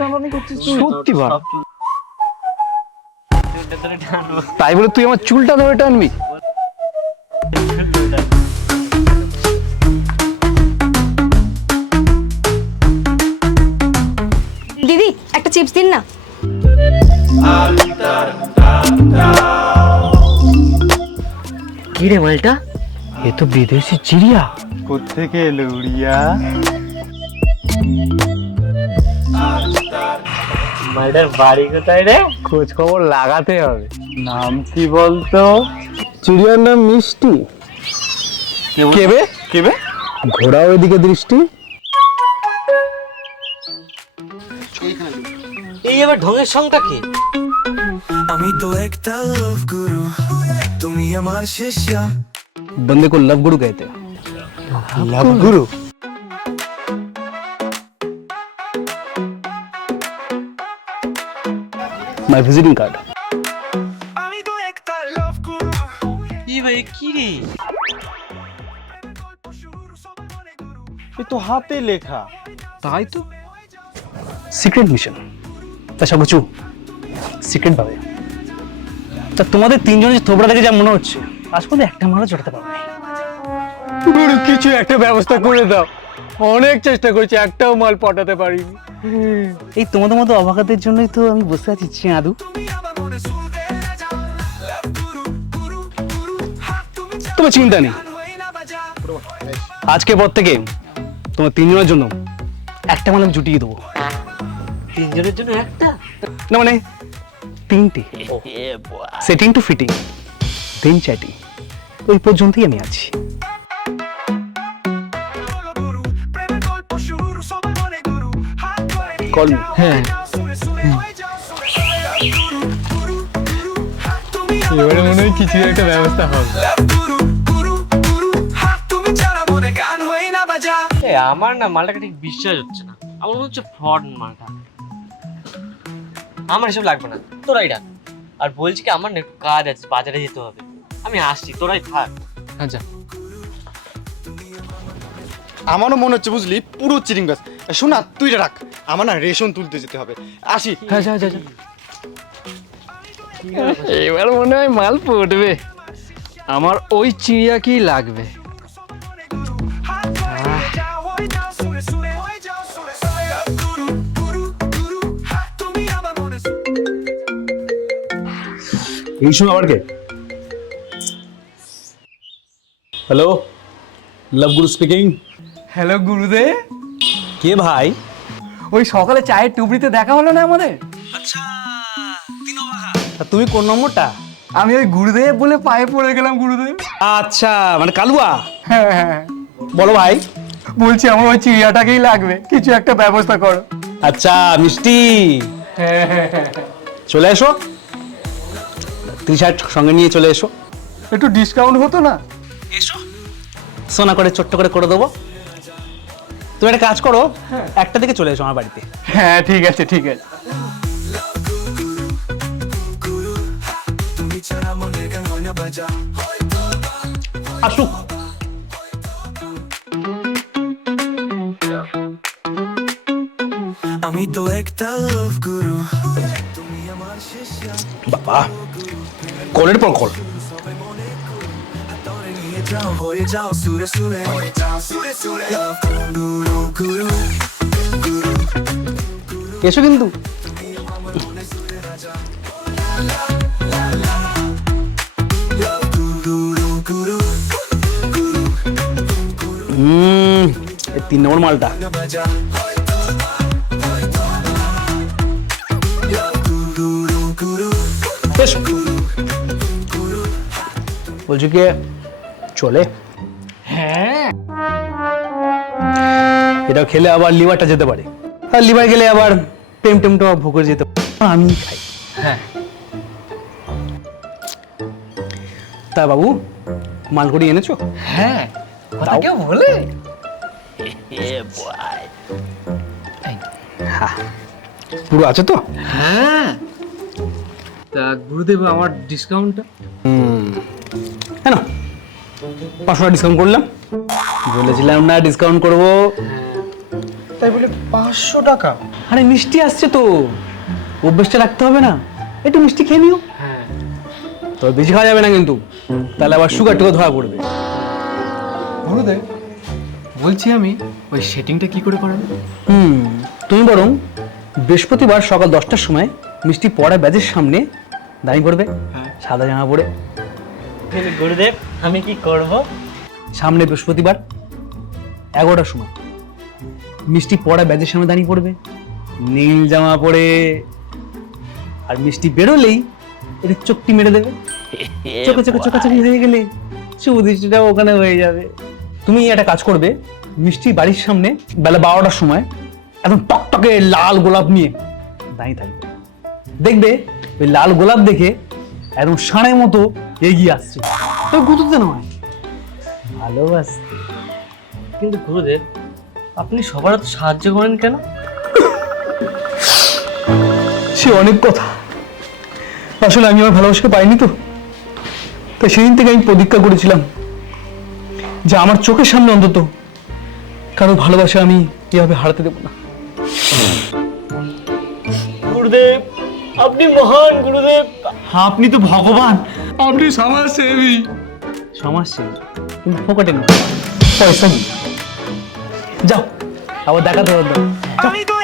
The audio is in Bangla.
টানাটানি করছিস সত্যি ভাই? তাই বলে তুই আমার চুলটা ধরে টানবি? দিদি একটা চিপস দিন না। কি রে মালটা, এ তো বিদেশি চিড়িয়া। কোত্থেকে এলো উড়িয়া? মালটার বাড়ি কোথায় রে? খোঁজ খবর লাগাতে হবে। নাম কি বলতো? চিড়িয়ার নাম মিষ্টি। কেবে কেবে? ঘোড়াও এদিকে দৃষ্টি। এই আবার ঢঙের সংটা কি? আমি তো একটা লাভ গুরু, তুমি আমার শিষ্য। बंदे को लव गुरु कहते हैं। লাভ গুরু? My visiting card. আমি তো একটা লাভ গুরু। এই ভাই কি রে? এ তো হাতে লেখা। তাই তো সিক্রেট মিশন। আচ্ছা গুচু সিক্রেট ভাবে তা তোমাদের তিনজনের থোবড়া দেখে যা মনে হচ্ছে আজ পর্যন্ত একটা মালও চটাতে পারবে না। গুরু কিছু একটা ব্যবস্থা করে দাও, অনেক চেষ্টা করেছি একটাও মাল পটাতে পারিনি। এই তোমাদের মতো অবাকাতের জন্যই তো আমি বসে আছি চাঁদু। তোমার চিন্তা নেই, আজকে পর থেকে তোমার তিনজনের জন্য একটা মাল আমি জুটিয়ে দেবো। তিনজনের জন্য একটা? না মানে তিনটে, setting to fitting then chatting, ওই পর্যন্তই আমি আছি। Call me. হ্যাঁ এবারে মনে হয় কিছু একটা ব্যবস্থা হবে। আমার না মালটাকে ঠিক বিশ্বাস হচ্ছে না, আমার মনে হচ্ছে ফ্রড মালটা। আমার এসব লাগবে না, তোরাই ডাক। আর বলছি কি আমার না একটু কাজ আছে, বাজারে যেতে হবে, আমি আসছি, তোরাই থাক। আচ্ছা আমারও মনে হচ্ছে বুঝলি পুরো চিরিং গাছ। শোনা তুই এটা রাখ, আমার না রেশন তুলতে যেতে হবে। আসি। আচ্ছা আচ্ছা আচ্ছা এবার মনে হয় মাল পড়বে। আমার ওই চিড়িয়াকেই লাগবে। এই সময় আবার কে? হ্যালো, লাভ গুরু স্পিকিং। হ্যালো গুরুদেব, কে ভাই? ওই সকালে চায়ের টুবড়িতে দেখা হলো না আমাদের? তা তুমি কোন নম্বরটা? আমি ওই গুরুদেব বলে পায়ে পড়ে গেলাম গুরুদেব। আচ্ছা মানে কালুয়া। হ্যাঁ হ্যাঁ, বলো ভাই। বলছি আমার ওই চিড়িয়াটাকেই লাগবে, কিছু একটা ব্যবস্থা করো। আচ্ছা মিষ্টি, হ্যাঁ হ্যাঁ হ্যাঁ, চলে এসো, টি শার্ট সঙ্গে নিয়ে চলে এসো। একটু ডিসকাউন্ট হতো না? সোনা করে ছোট্ট করে করে দেবো। তুমি একটা কাজ করো, একটা দিকে চলে এসো আমার বাড়িতে। হ্যাঁ ঠিক আছে ঠিক আছে। আসুক। আমি তো একটা লাভ গুরু, তুমি আমার শিষ্য। বাবা কলের পর কল। নিয়ে যাও হয়ে যাও সুরে সুরে, হয়ে যাও সুরে সুরে। লাভ গুরু গুরু এসো কিন্তু। গুরু এই 3 নম্বর মালটা। বাজা। এসো। বলছি কি চলে? হ্যাঁ এটা খেলে আবার লিভারটা যেতে পারে, আর লিভার গেলে আবার টেম টেমটা ভুকে যেতে পারে। আমি খাই। হ্যাঁ, তা বাবু মাল করে এনেছো? হ্যাঁ কথা দাও। কেউ বলে? পুরো আছে তো? হ্যাঁ, তা গুরুদেব আমার ডিসকাউন্টটা? হ্যাঁ না 500 টাকা ডিসকাউন্ট করলাম, বলেছিলাম না ডিসকাউন্ট করবো। তাই বলে 500 টাকা? আরে মিষ্টি আসছে তো, অভ্যেসটা রাখতে হবে না, একটু মিষ্টি খেয়ে নিও। হ্যাঁ তবে বেশি খাওয়া যাবে না কিন্তু, তাহলে আবার সুগার টুগার ধরা পড়বে। গুরুদেব বলছি আমি ওই সেটিংটা কি করে করাবো? তুমি বরং বৃহস্পতিবার সকাল 10টার সময় মিষ্টি পড়া ব্যাচের সামনে দাঁড়িয়ে পড়বে, সাদা জামা পরে। গুরুদেব আমি কি করব? সামনে বৃহস্পতিবার 11টার সময় মিষ্টি পড়া ব্যাচের সামনে দাঁড়িয়ে পড়বে, নীল জামা পরে। আর মিষ্টি বেরোলেই এটা চোখটি মেরে দেবে, চোখে চোখে চোখাচোখি হয়ে গেলে শুভ দৃষ্টিটাও ওখানে হয়ে যাবে। তুমি একটা কাজ করবে, মিষ্টি বাড়ির সামনে বেলা 12টার সময় একদম টকটকে লাল গোলাপ নিয়ে দাঁড়িয়ে থাকবে। দেখবে ওই লাল গোলাপ দেখে একদম ষাঁড়ের মতো এগিয়ে আসছে, তো গুঁতোতে নয়, ভালোবাসতে। কিন্তু গুরুদেব আপনি সবার এত সাহায্য করেন কেন? সে অনেক কথা, আসলে আমি আমার ভালোবাসাকে পাইনি তো, তাই সেদিন থেকে আমি প্রতিজ্ঞা করেছিলাম যে আমার চোখের সামনে অন্তত কারো ভালোবাসা আমি এভাবে হারাতে দেবো না। গুরুদেব আপনি মহান গুরুদেব। আপনি তো ভগবান। আপনি সমাজসেবী। সমাজসেবী কিন্তু ফোকাটে না, পয়সা নেই। যাও আবার দেখা তো আমি তো